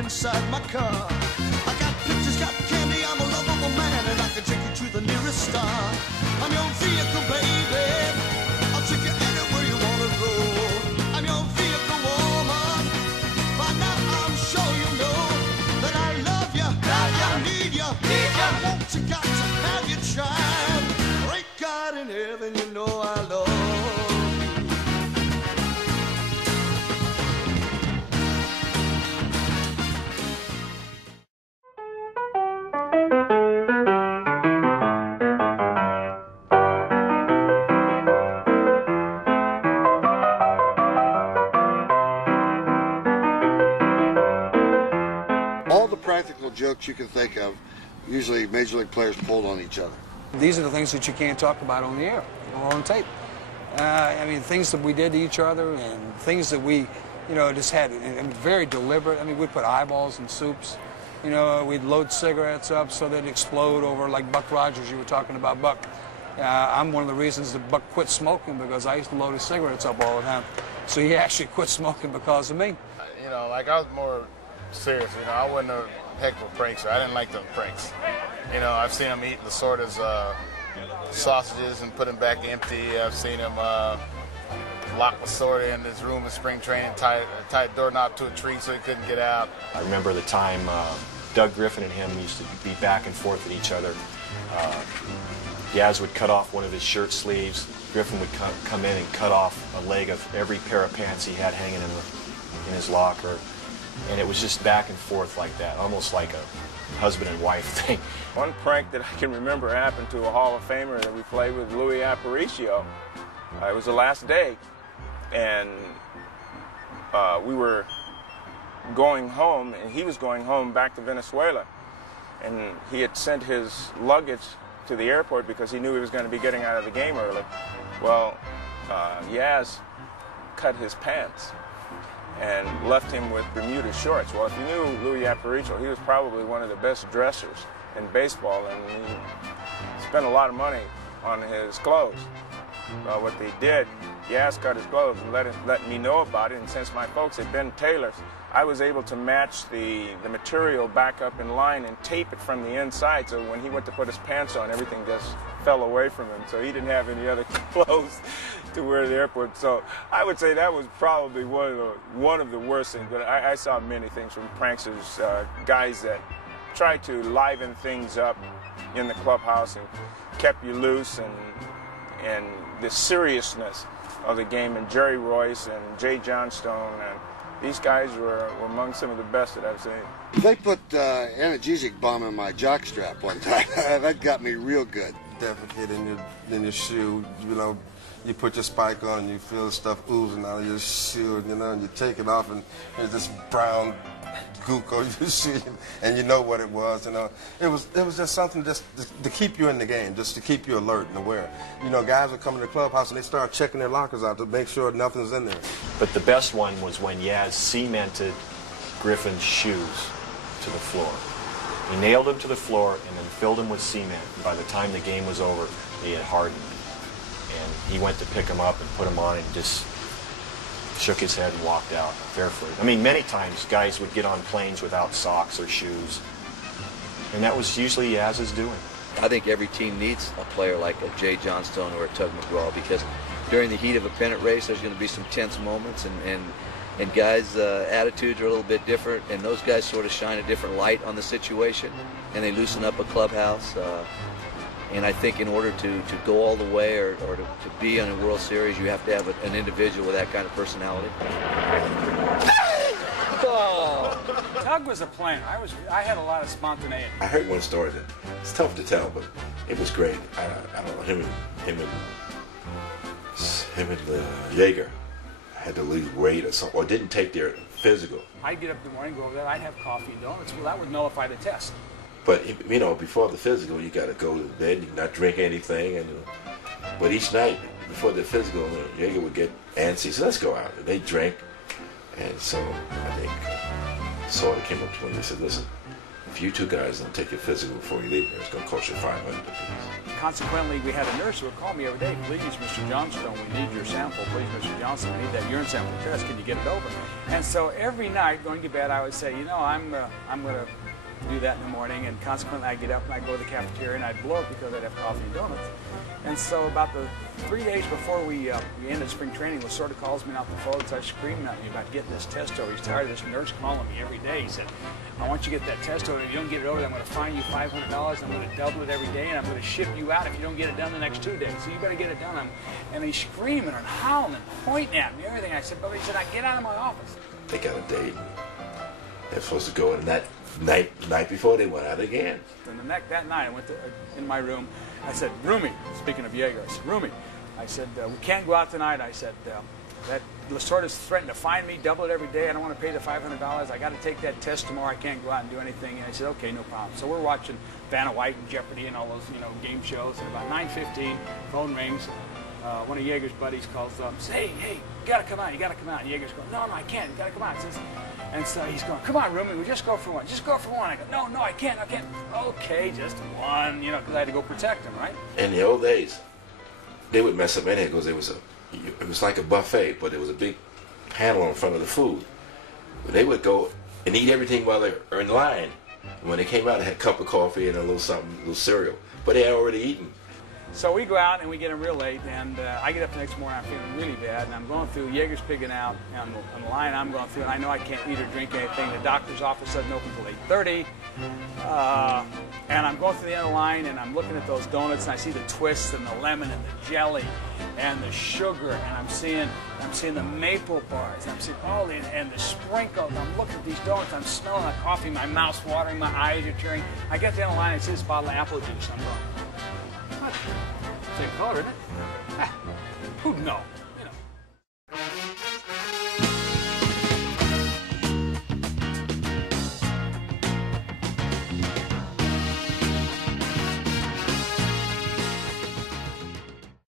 inside my car. I got pictures, got candy, I'm a lovable man, and I can take you to the nearest star. I'm your vehicle, baby. I'll take you anywhere you wanna go. I'm your vehicle, woman. By now I'm sure you know that I love you, I need you, I want you, got to have your child. Great God in heaven, you know I love you. All the practical jokes you can think of, usually Major League players pulled on each other. These are the things that you can't talk about on the air or on tape. I mean, things that we did to each other and things that we, just had, very deliberate. I mean, we'd put eyeballs in soups. We'd load cigarettes up so they'd explode over, like Buck Rogers, you were talking about Buck. I'm one of the reasons that Buck quit smoking, because I used to load his cigarettes up all the time. So he actually quit smoking because of me. Like I was more serious. I wasn't a heck of a prankster. I didn't like the pranks. I've seen him eat Lasorda's sausages and put them back empty. I've seen him lock Lasorda in his room in spring training, tie a doorknob to a tree so he couldn't get out. I remember the time Doug Griffin and him used to be back and forth at each other. Yaz would cut off one of his shirt sleeves. Griffin would come in and cut off a leg of every pair of pants he had hanging in his locker. And it was just back and forth like that, almost like a husband and wife thing. One prank that I can remember happened to a Hall of Famer that we played with, Louis Aparicio. It was the last day, and we were going home, and he was going home back to Venezuela. And he had sent his luggage to the airport because he knew he was going to be getting out of the game early. Well, Yaz cut his pants and left him with Bermuda shorts. Well, if you knew Louis Aparicio, he was probably one of the best dressers in baseball, and he spent a lot of money on his clothes. What they did, Yaz cut his clothes and let me know about it, and since my folks had been tailors, I was able to match the material back up in line and tape it from the inside, so when he went to put his pants on, everything just fell away from him, so he didn't have any other clothes to wear at the airport. So I would say that was probably one of the worst things, but I saw many things from pranksters, guys that tried to liven things up in the clubhouse and kept you loose, and the seriousness of the game, and Jerry Royce and Jay Johnstone, and these guys were among some of the best that I've seen. They put analgesic bomb in my jockstrap one time. That got me real good. Defecate in your shoe, you put your spike on and you feel the stuff oozing out of your shoe, and you take it off and there's this brown gook on your shoe, and you know what it was. It was just something just to keep you in the game, just to keep you alert and aware. Guys would come to the clubhouse and they start checking their lockers out to make sure nothing's in there. But the best one was when Yaz cemented Griffin's shoes to the floor. He nailed them to the floor and then filled them with cement. And by the time the game was over, they had hardened. And he went to pick them up and put them on and just shook his head and walked out barefoot. I mean, many times guys would get on planes without socks or shoes. And that was usually Yaz's doing. I think every team needs a player like a Jay Johnstone or a Tug McGraw, because during the heat of a pennant race, there's going to be some tense moments, and guys' attitudes are a little bit different, and those guys sort of shine a different light on the situation, and they loosen up a clubhouse. And I think in order to go all the way or to be on a World Series, you have to have an individual with that kind of personality. Oh. Tug was a planner. I had a lot of spontaneity. I heard one story that it's tough to tell, but it was great. I don't know, him and Yeager had to lose weight or something, or didn't take their physical. I'd get up in the morning, go over there, I'd have coffee and donuts. Well, that would nullify the test. But before the physical, you got to go to bed. You not drink anything, but each night before the physical, Yeager would get antsy. So let's go out. And they drank, and so I think Sawyer came up to me and said, "Listen, if you two guys don't take your physical before you leave here, it's going to cost you $500 apiece. Consequently, we had a nurse who would call me every day. Please, Mr. Johnstone, we need your sample. Please, Mr. Johnstone, we need that urine sample test. Can you get it over? And so every night going to bed, I would say, you know, I'm going to do that in the morning, and consequently I'd get up and I'd go to the cafeteria and I'd blow because I'd have coffee and donuts. And so about the 3 days before we ended spring training, Lasorda calls me off the phone and starts screaming at me about getting this test over. He's tired of this nurse calling me every day. He said, I want you to get that test over. If you don't get it over, I'm going to fine you $500. I'm going to double it every day, and I'm going to ship you out if you don't get it done the next 2 days. So you better get it done. And he's screaming and howling and pointing at me, everything. I said, but he said, I get out of my office. They got a date. They're supposed to go in that night before they went out again. And that night, I went in my room. I said, Rumi, speaking of Jaeger, I said, Rumi, I said, we can't go out tonight. I said, that Lasorda's threatened to fine me, double it every day. I don't want to pay the $500. I got to take that test tomorrow. I can't go out and do anything. And I said, okay, no problem. So we're watching Vanna White and Jeopardy and all those, game shows. And about 9:15, phone rings. One of Jaeger's buddies calls up and says, hey, you got to come out. You got to come out. And Jaeger's going, no, I can't. You got to come out. And so he's going, come on, Rumi, we'll just go for one. Just go for one. I go, no, I can't. Okay, just one, because I had to go protect him, right? In the old days, they would mess up anything because it was like a buffet, but there was a big panel in front of the food. They would go and eat everything while they were in line. And when they came out, they had a cup of coffee and a little something, a little cereal. But they had already eaten. So we go out and we get him real late, and I get up the next morning, I'm feeling really bad, and I'm going through, Jaeger's pigging out on the line I'm going through, and I know I can't eat or drink anything. The doctor's office doesn't open until 8:30, and I'm going through the end of the line, and I'm looking at those donuts, and I see the twists and the lemon and the jelly and the sugar, and I'm seeing the maple bars, I'm seeing all the, and the sprinkles. I'm looking at these donuts, I'm smelling the coffee, my mouth's watering, my eyes are tearing. I get to the end of the line, and I see this bottle of apple juice, I'm going, what? Same color, isn't it? Who'd know?